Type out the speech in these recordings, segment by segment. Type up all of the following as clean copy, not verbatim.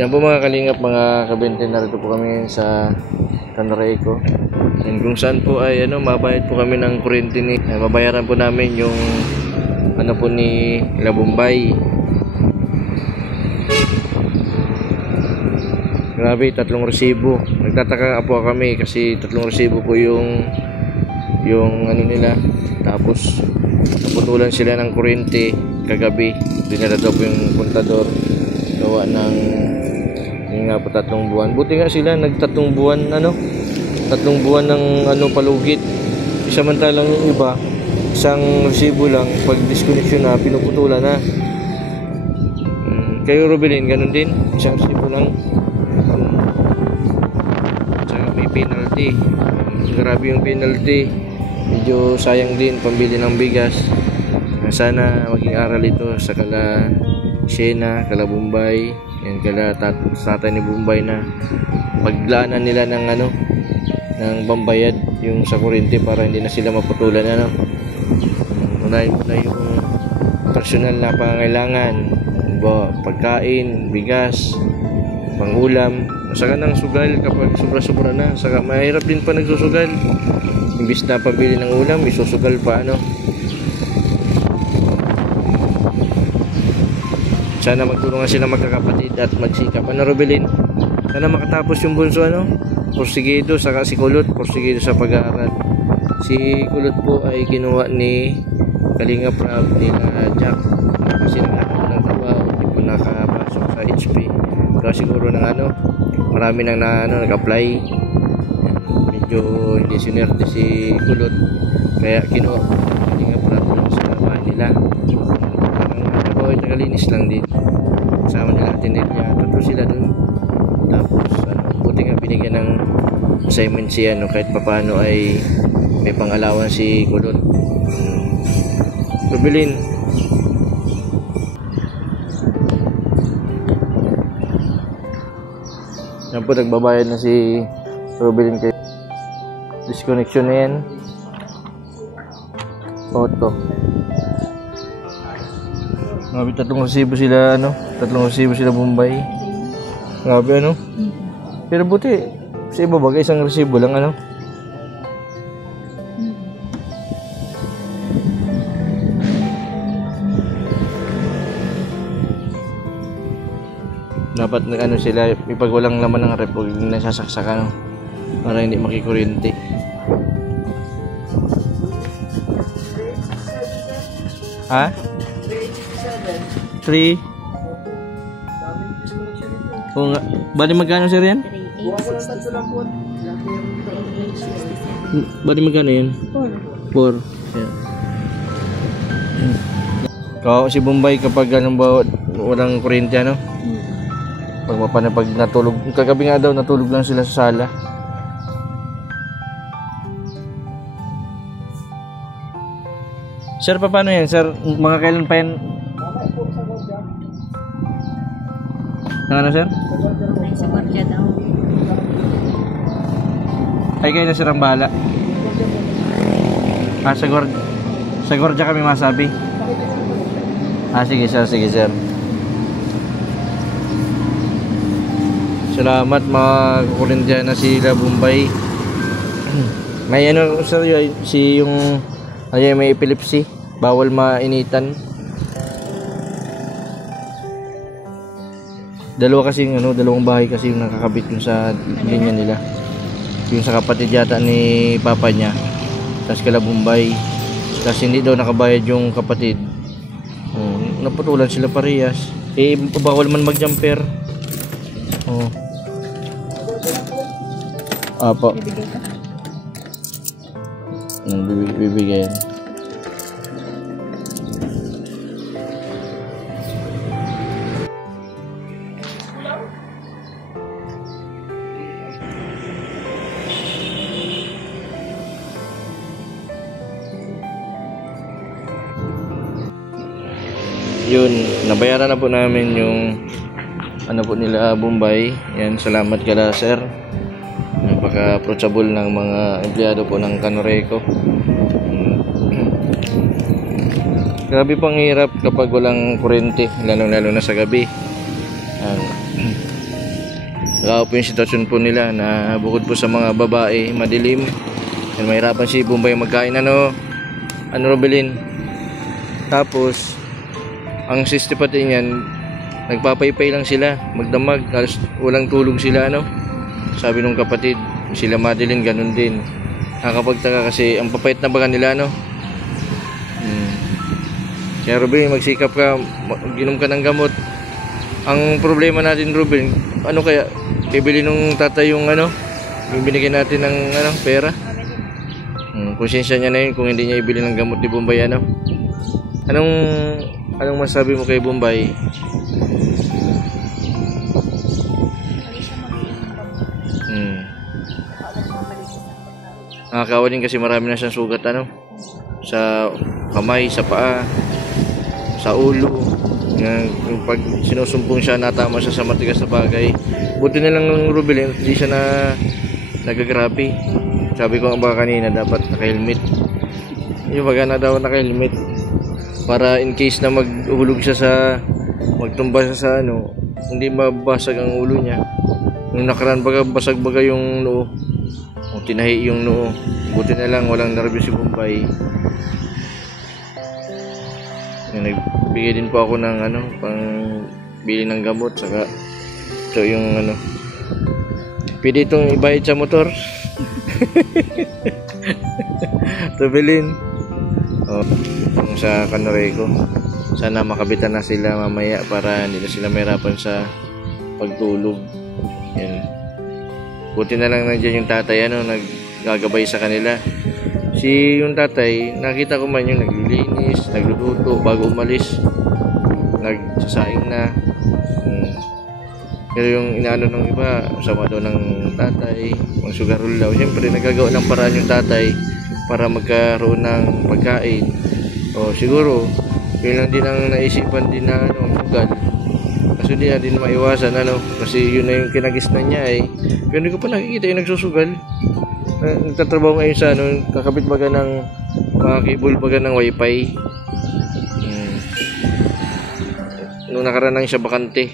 Yan po mga kalingap, mga kabente, narito po kami sa Canreco. And kung saan po ay mabayad po kami ng kuryente ni mabayaran po namin yung po ni Labumbay. Grabe, 3 resibo. Nagtataka po kami kasi 3 resibo po yung nila. Tapos naputulan sila ng kuryente kagabi. Dinala daw po yung kontador gawa ng yung nga po 3 buwan. Buti nga sila nag-3 buwan 3 buwan ng palugit. Samantalang yung iba isang resibo lang, pag disconnection na pinuputulan na. Kayo Robelin, ganun din, isang resibo lang. Saka may penalty. Grabe yung penalty. Medyo sayang din pambili ng bigas. Sana maging aral ito sa kala Shena, kala Bumbay, yan kala tatay ni Bumbay na paglaanan nila ng ng pambayad yung sa kuryente para hindi na sila maputulan unahin na yung personal na pangangailangan, pagkain, bigas, pangulam, saka ng sugal kapag sobra-sobra na. Saka mahirap din pa nagsusugal, imbis na pabili ng ulam isusugal pa Sana magtulungan sila magkakapatid at magsikap. Robelin? Sana makatapos yung bunso porsigido, saka si Kulot porsigido sa pag-aaral. Si Kulot po ay kinuha ni Kalingap Rab nila Jack kasi naghahanap ng trabaho, hindi po nakapasok sa HP. Kaya siguro marami nang nag-apply. Medyo hindi sinerte si Kulot, kaya kinuha po ng Kalingap Rab sa bahay nila. Parang tagalinis lang din. Kasama nila Tinelya, tatlo sila dun. Tapos buti nga binigyan ng assignment si kahit papano ay may pang-alawan si Kulot. Robelin. Yan po, nagbabayad na si Robelin kay disconnection na yan. Auto. Grabe, 3 resibo sila 3 resibo sila Bumbay. Grabe Pero buti sa iba bagay isang resibo lang Dapat sila ipag walang laman ng rep, huwag nasasaksak para hindi makikuryente. Ha? 3. Oo nga. Bali magkano sir yan? 3. Bali magkano yan? 4. Yeah. Kao si Bumbay kapag walang kuryente pag natulog, kagabi nga daw natulog lang sila sa sala. Sir, paano yan sir? Mga kailan pa yan? Sir? Sa gwardiya daw. Ay kayo na sir ang bahala. Sa gwardiya kami masabi. Sige sir. Salamat, mga kuryente na sila Bumbay. May sir yung may epilepsy, bawal mainitan. Dalawang bahay kasi yung nakakabit yung sa linya nila. Yung sa kapatid yata ni papa niya, tapos kala Bumbay, tapos hindi daw nakabayad yung kapatid. Naputulan sila parehas. Bawal man mag-jumper. Apo. Bibigyan. Yun, nabayaran na po namin yung nila Bumbay. Yan, salamat kala sir. Napaka-approachable ng mga empleyado po ng Canreco. Grabe pang hirap kapag walang kuryente, lalo na sa gabi. Lalo po yung sitwasyon po nila na bukod po sa mga babae, madilim. And mahirapan si Bombay magkain ano Robelin. Tapos ang sister pati niyan, nagpapaypay lang sila, magdamag, halos walang tulog sila ano. Sabi nung kapatid, sila Madeline ganun din. Nakakapagtaka kasi ang papayat na baga nila no. Kaya Ruben, magsikap ka, ginom ka ng gamot. Ang problema natin Ruben, ano kaya ibili nung tatay yung ano, yung binigyan natin ng ano, pera. Konsensya niya na yun kung hindi niya ibili ng gamot ni Bombay ano. Anong masabi mo kay Bombay? Nakakawa din kasi marami na siyang sugat ano, sa kamay, sa paa, sa ulo. Yung pag sinusumpong siya, natama siya sa matigas na bagay. Buti na lang ng Ruben, hindi siya nagagrabe. Sabi ko nga baka kanina dapat naka-helmet. Yung baga na daw naka-helmet para in case na maghulog siya sa magtumba siya sa ano, hindi mabasag ang ulo niya. Nung nakaraan baga basag baga yung noo, o tinahi yung noo. Buti na lang walang nervyo si Bombay. Nagbigay din po ako ng ano, pang bili ng gamot, saka ito yung ano, pwede itong ibayad sa motor. Tabilin yung sa Canorego, sana makabitan na sila mamaya para hindi na sila mahirapan sa pagtulog. Yan. Buti na lang nandiyan yung tatay ano, naggagabay sa kanila. Yung tatay, nakita ko man yung naglilinis, nagluluto bago umalis, nagsasaing na. Pero yung inaano ng iba, sama daw ng tatay, mga sugarol daw. Siyempre nagagawa ng paraan yung tatay para magkaroon ng pagkain. O siguro yun lang din ang naisipan din na ano, sugal. Kasi di na din maiwasan ano, kasi yun na yung kinagisnan niya eh. Pero hindi ko pa nakikita yung nagsusugal. Nagtatrabaho ngayon sa ano, kakabit baga ng mga cable baga ng wifi. Nung nakaraan lang siya bakante.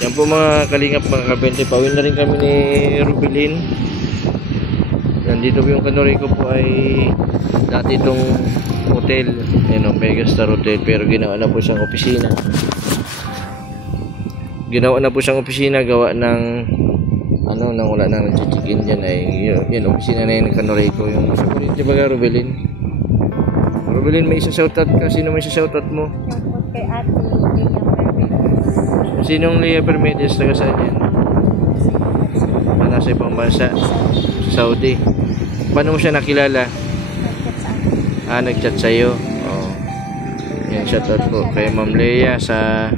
Yan po mga kalingap, mga kabente, pawin na rin kami ni Rubilin. Nandito po yung Canorego po ay dati itong hotel, Megastar Hotel, pero ginawa na po siyang opisina. Ginawa na po siyang opisina, gawa ng ano, nang wala nang nag-check-in dyan ay yun, opisina na yun ng Canorego. Yung sa kulit ba Rubilin? Rubilin, may isa shoutout ka. Sino may isa shoutout mo? Shoutout kay Ate Lea Permedes. Sinong Lea Permedes? Taga saan yan? Nasa ibang bansa, sa Saudi. Paano mo siya nakilala? Nag-chat sa'yo. Oh. Yan, shoutout po kay Ma'am Lea sa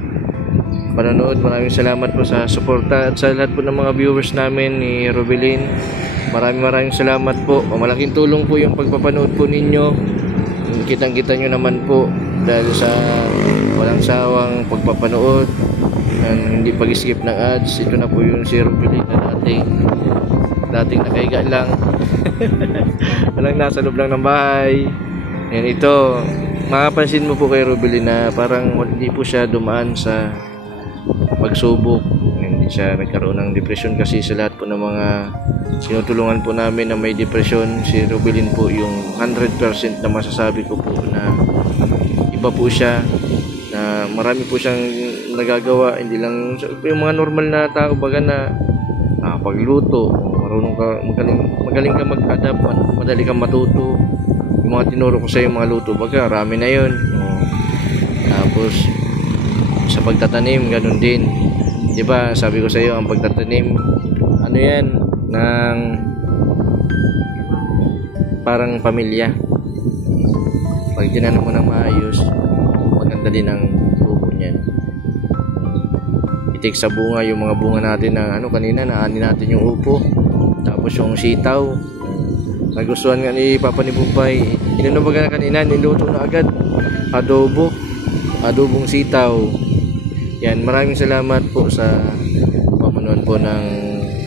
panonood. Maraming salamat po sa suporta at sa lahat po ng mga viewers namin ni Rubilin. Maraming salamat po. Malaking tulong po yung pagpapanood po ninyo. Kitang-kita nyo naman po dahil sa walang sawang pagpapanood, hindi pag-skip ng ads. Ito na po yung si Rubilin na dating nakahiga lang. Walang nasa loob lang ng bahay. Yan, ito, makapansin mo po kay Rubilin na parang hindi po siya dumaan sa pagsubok. Hindi siya nagkaroon ng depression kasi sa lahat po ng mga sinutulungan po namin na may depression, si Rubilin po yung 100% na masasabi ko po na iba po siya, na marami po siyang nagagawa. Hindi lang yung mga normal na tao baga na pagluto, marunong ka, magaling ka mag-adapt, madali kang matuto. Yung mga tinuro ko sa yung mga luto baga rami na yun. Tapos sa pagtatanim ganun din, di ba? Sabi ko sa iyo, ang pagtatanim ano yan, ng parang pamilya. Pag tinanong mo ng maayos, maganda din ang tubo niyan. Itik sa bunga yung mga bunga natin na ano, kanina naani natin yung upo, tapos yung sitaw. Nagustuhan nga ni Papa ni Bumpay, inunubagan na kanina, niluto na agad. Adobong sitaw. Yan, maraming salamat po sa pamanood po ng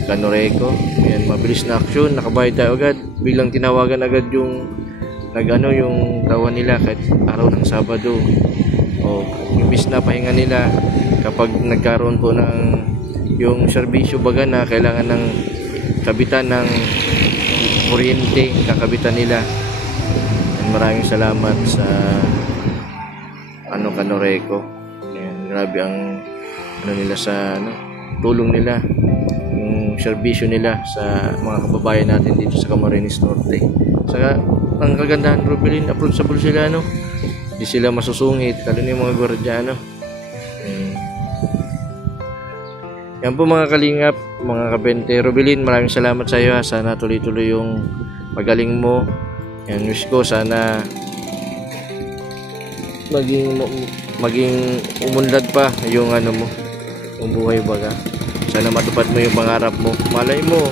Canorego. Yan, mabilis na aksyon, nakabayad tayo agad. Biglang tinawagan agad yung yung tawa nila kahit araw ng Sabado. O imbis na pahinga nila kapag nagkaroon po ng yung serbisyo baga na kailangan ng kabitan ng kuryente, kakabitan nila. And maraming salamat sa Kanoreco. Ayan, grabe ang nila sa tulong nila, yung serbisyo nila sa mga kababayan natin dito sa Camarines Norte. Saka ang kagandahan, Rubilin, approachable sila, hindi sila masusungit, lalo na yung mga gwardiya, Yan po mga kalingap, mga kabente. Rubilin, maraming salamat sa iyo, sana tuloy-tuloy yung pagaling mo. Yan, wish ko sana maging umunlad pa yung mo, yung buhay baga. Sana matupad mo yung pangarap mo. Malay mo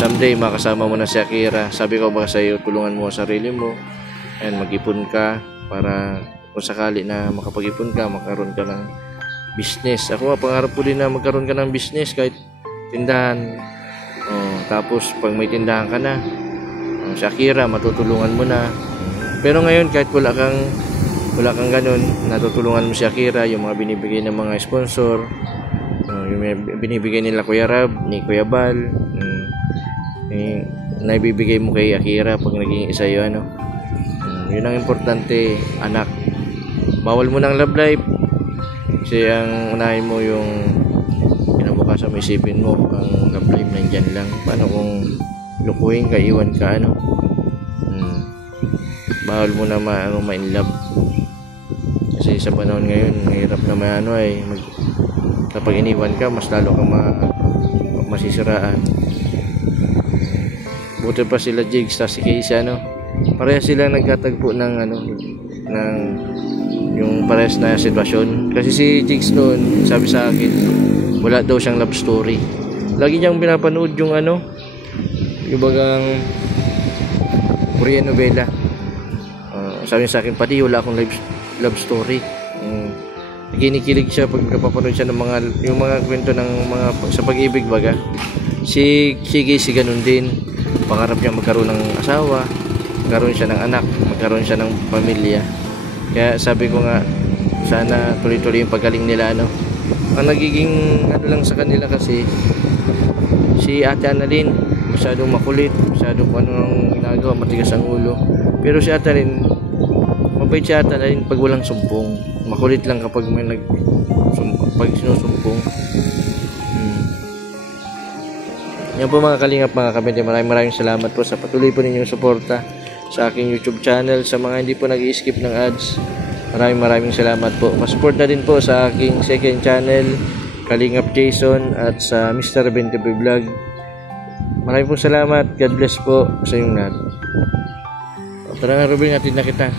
someday makasama mo na si Akira. Sabi ko ba sa iyo, tulungan mo ang sarili mo and mag-ipon ka para kung sakali na makapag-ipon ka, magkaroon ka ng business. Ako pangarap ko din na magkaroon ka ng business kahit tindahan. Tapos pag may tindahan ka na, si Akira matutulungan mo na. Pero ngayon kahit wala kang ganun, natutulungan mo si Akira, yung mga binibigay ng mga sponsor, yung binibigay nila Kuya Rab, ni Kuya Bal, naibibigay mo kay Akira pag naging isa yun, yun ang importante, anak. Bawal mo ng love life kasi ang unahin mo yung kinabukasan mo, isipin mo ang love life nandyan lang. Paano kung lukuhin ka, iwan ka, bawal mo na ma-in love. Kasi sa panahon ngayon, hirap na kapag iniwan ka, mas lalo ka masisiraan. Buti pa sila Jigs sa si Casey, pareha sila nagkatagpo ng yung parehas na sitwasyon. Kasi si Jigs noon, sabi sa akin, wala daw siyang love story. Lagi niyang pinapanood yung yung bagang Korean novela. Sabi niya sa akin, pati wala akong love story. Kinikilig siya pag napapanood siya ng yung mga kwento ng mga sa pag-ibig baga. Si Casey ganun din. Pangarap niya magkaroon ng asawa, magkaroon siya ng anak, magkaroon siya ng pamilya. Kaya sabi ko nga, sana tuloy-tuloy yung pagaling nila, Ang nagiging lang sa kanila kasi, si Ate Annalyn, masyadong makulit, masyadong anong ginagawa, matigas ang ulo. Pero si Ate Annalyn, mabait si Ate Annalyn pag walang sumpong. Makulit lang kapag may pag sinusumpong. Yan po mga kalingap, mga kabente, maraming salamat po sa patuloy po ninyong suporta sa aking YouTube channel. Sa mga hindi po nag-i-skip ng ads, maraming salamat po. Masupport na din po sa aking second channel, Kalingap Jason, at sa Mr. 20 Vlog. Maraming po salamat. God bless po sa inyong lahat. Tara na, Ruben, natin na kita.